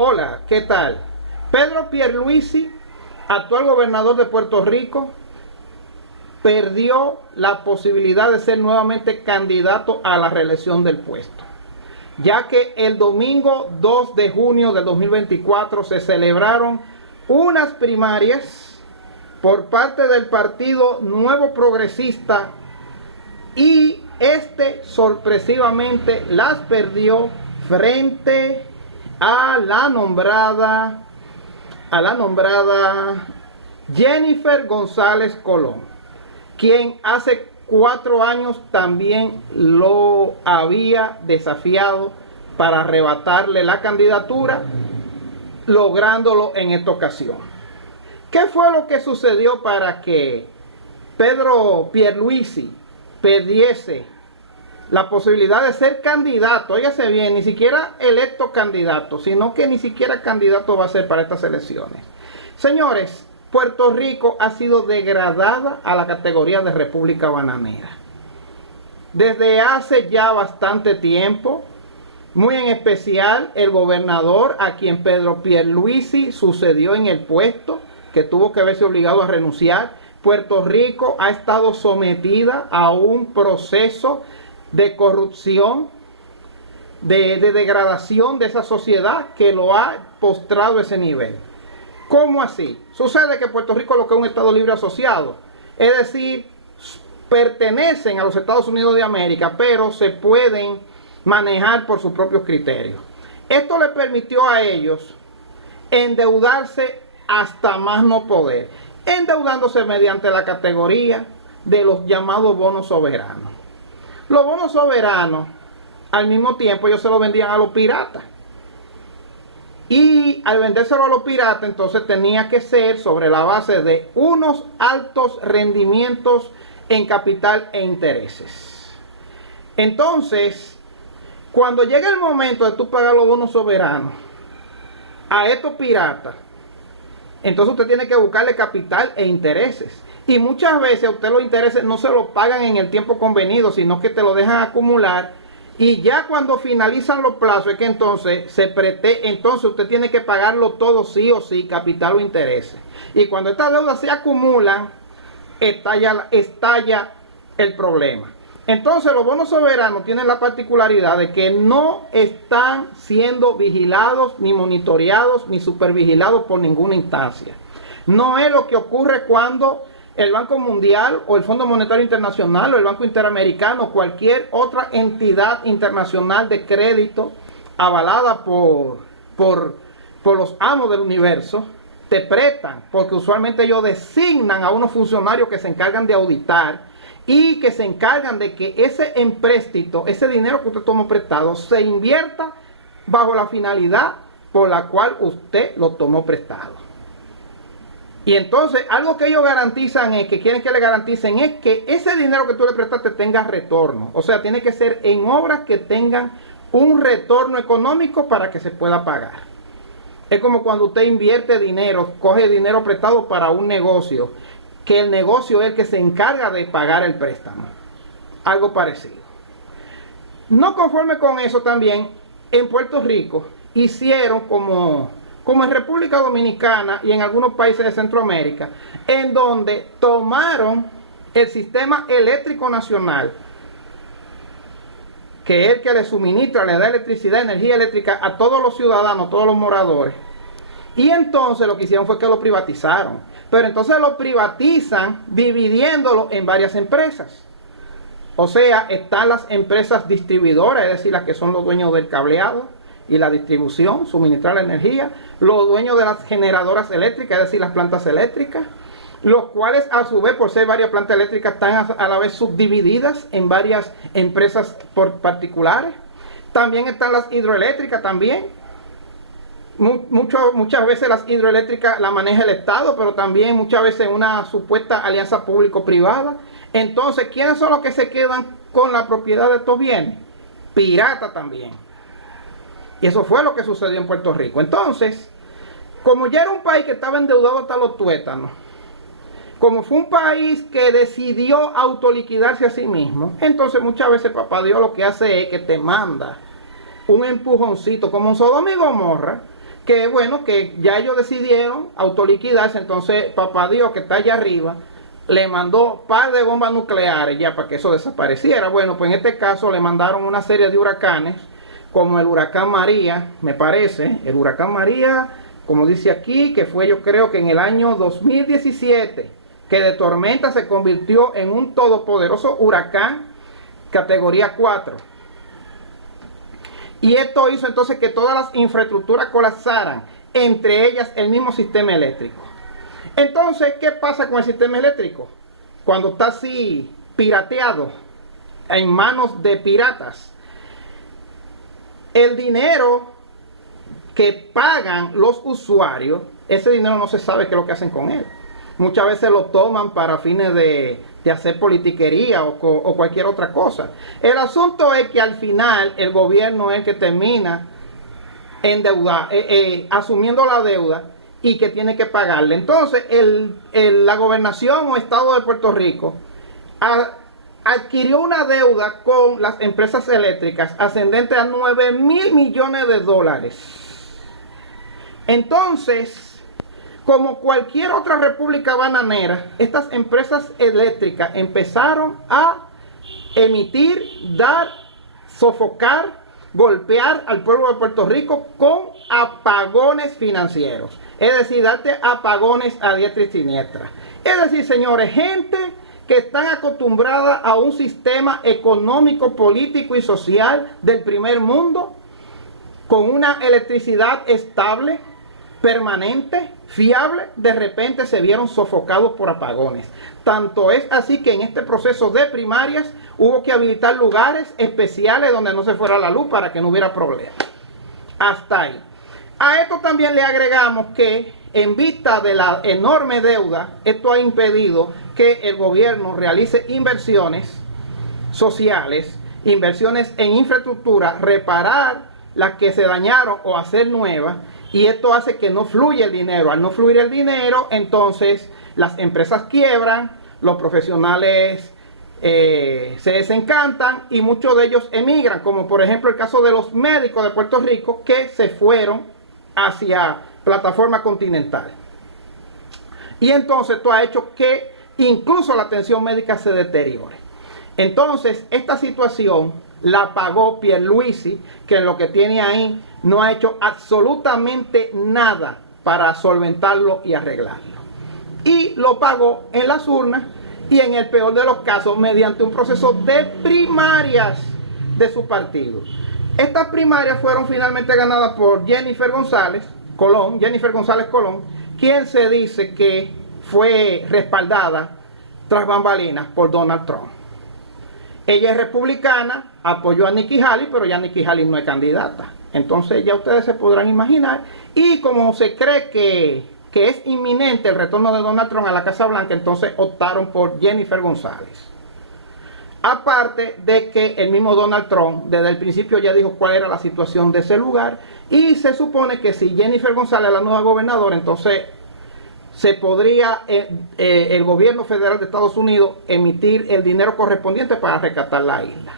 Hola, ¿qué tal? Pedro Pierluisi, actual gobernador de Puerto Rico, perdió la posibilidad de ser nuevamente candidato a la reelección del puesto, ya que el domingo 2 de junio del 2024 se celebraron unas primarias por parte del Partido Nuevo Progresista y sorpresivamente las perdió frente a la nombrada Jennifer González Colón, quien hace 4 años también lo había desafiado para arrebatarle la candidatura, lográndolo en esta ocasión. ¿Qué fue lo que sucedió para que Pedro Pierluisi perdiese la posibilidad de ser candidato? Óigase bien, ni siquiera electo candidato, sino que ni siquiera candidato va a ser para estas elecciones. Señores, Puerto Rico ha sido degradada a la categoría de República Bananera desde hace ya bastante tiempo, muy en especial el gobernador a quien Pedro Pierluisi sucedió en el puesto, que tuvo que verse obligado a renunciar. Puerto Rico ha estado sometida a un proceso de corrupción, de degradación de esa sociedad que lo ha postrado a ese nivel. ¿Cómo así? Sucede que Puerto Rico es lo que es un Estado libre asociado, es decir, pertenecen a los Estados Unidos de América, pero se pueden manejar por sus propios criterios. Esto le permitió a ellos endeudarse hasta más no poder, endeudándose mediante la categoría de los llamados bonos soberanos. Los bonos soberanos, al mismo tiempo, ellos se los vendían a los piratas. Y al vendérselo a los piratas, entonces tenía que ser sobre la base de unos altos rendimientos en capital e intereses. Entonces, cuando llega el momento de tú pagar los bonos soberanos a estos piratas, entonces usted tiene que buscarle capital e intereses. Y muchas veces a usted los intereses no se los pagan en el tiempo convenido, sino que te lo dejan acumular. Y ya cuando finalizan los plazos es que entonces entonces usted tiene que pagarlo todo sí o sí, capital o intereses. Y cuando estas deudas se acumulan, estalla el problema. Entonces los bonos soberanos tienen la particularidad de que no están siendo vigilados, ni monitoreados, ni supervigilados por ninguna instancia. No es lo que ocurre cuando el Banco Mundial o el Fondo Monetario Internacional o el Banco Interamericano o cualquier otra entidad internacional de crédito avalada por los amos del universo te prestan, porque usualmente ellos designan a unos funcionarios que se encargan de auditar y que se encargan de que ese empréstito, ese dinero que usted tomó prestado, se invierta bajo la finalidad por la cual usted lo tomó prestado. Y entonces, algo que ellos garantizan que quieren que le garanticen es que ese dinero que tú le prestaste tenga retorno. O sea, tiene que ser en obras que tengan un retorno económico para que se pueda pagar. Es como cuando usted invierte dinero, coge dinero prestado para un negocio, que el negocio es el que se encarga de pagar el préstamo. Algo parecido. No conforme con eso, también en Puerto Rico hicieron como en República Dominicana y en algunos países de Centroamérica, en donde tomaron el sistema eléctrico nacional, que es el que le suministra, le da electricidad, energía eléctrica a todos los ciudadanos, todos los moradores. Y entonces lo que hicieron fue que lo privatizaron. Pero entonces lo privatizan dividiéndolo en varias empresas. O sea, están las empresas distribuidoras, es decir, las que son los dueños del cableado y la distribución, suministrar la energía, los dueños de las generadoras eléctricas, es decir, las plantas eléctricas, los cuales a su vez, por ser varias plantas eléctricas, están a la vez subdivididas en varias empresas particulares. También están las hidroeléctricas también. Muchas veces las hidroeléctricas las maneja el Estado, pero también muchas veces una supuesta alianza público-privada. Entonces, ¿quiénes son los que se quedan con la propiedad de estos bienes? Piratas también. Y eso fue lo que sucedió en Puerto Rico. Entonces, como ya era un país que estaba endeudado hasta los tuétanos, como fue un país que decidió autoliquidarse a sí mismo, entonces muchas veces papá Dios lo que hace es que te manda un empujoncito, como en Sodoma y Gomorra, que bueno, que ya ellos decidieron autoliquidarse. Entonces papá Dios, que está allá arriba, le mandó par de bombas nucleares ya para que eso desapareciera. Bueno, pues en este caso le mandaron una serie de huracanes, como el huracán María, me parece, el huracán María, como dice aquí, que fue yo creo que en el año 2017, que de tormenta se convirtió en un todopoderoso huracán categoría 4. Y esto hizo entonces que todas las infraestructuras colapsaran, entre ellas el mismo sistema eléctrico. Entonces, ¿qué pasa con el sistema eléctrico? Cuando está así pirateado, en manos de piratas, el dinero que pagan los usuarios, ese dinero no se sabe qué es lo que hacen con él. Muchas veces lo toman para fines de hacer politiquería o cualquier otra cosa. El asunto es que al final el gobierno es el que termina asumiendo la deuda y que tiene que pagarle. Entonces la gobernación o estado de Puerto Rico adquirió una deuda con las empresas eléctricas ascendente a 9.000 millones de dólares. Entonces, como cualquier otra república bananera, estas empresas eléctricas empezaron a emitir, dar, sofocar, golpear al pueblo de Puerto Rico con apagones financieros. Es decir, darte apagones a diestra y siniestra. Es decir, señores, gente que están acostumbrada a un sistema económico, político y social del primer mundo, con una electricidad estable, permanente, fiable, de repente se vieron sofocados por apagones. Tanto es así que en este proceso de primarias hubo que habilitar lugares especiales donde no se fuera la luz para que no hubiera problema. Hasta ahí. A esto también le agregamos que en vista de la enorme deuda, esto ha impedido que el gobierno realice inversiones sociales, inversiones en infraestructura, reparar las que se dañaron o hacer nuevas. Y esto hace que no fluya el dinero. Al no fluir el dinero, entonces las empresas quiebran, los profesionales se desencantan y muchos de ellos emigran, como por ejemplo el caso de los médicos de Puerto Rico que se fueron hacia plataforma continental. Y entonces esto ha hecho que incluso la atención médica se deteriore. Entonces esta situación la pagó Pierluisi, que en lo que tiene ahí no ha hecho absolutamente nada para solventarlo y arreglarlo. Y lo pagó en las urnas y en el peor de los casos mediante un proceso de primarias de su partido. Estas primarias fueron finalmente ganadas por Jennifer González Colón, quien se dice que fue respaldada tras bambalinas por Donald Trump. Ella es republicana, apoyó a Nikki Haley, pero ya Nikki Haley no es candidata. Entonces ya ustedes se podrán imaginar. Y como se cree que es inminente el retorno de Donald Trump a la Casa Blanca, entonces optaron por Jennifer González. Aparte de que el mismo Donald Trump desde el principio ya dijo cuál era la situación de ese lugar. Y se supone que si Jennifer González es la nueva gobernadora, entonces se podría el gobierno federal de Estados Unidos emitir el dinero correspondiente para rescatar la isla.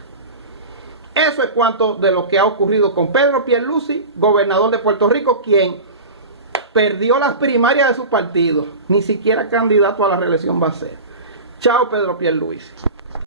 Eso es cuanto de lo que ha ocurrido con Pedro Pierluisi, gobernador de Puerto Rico, quien perdió las primarias de su partido. Ni siquiera candidato a la reelección va a ser. Chao, Pedro Pierluisi.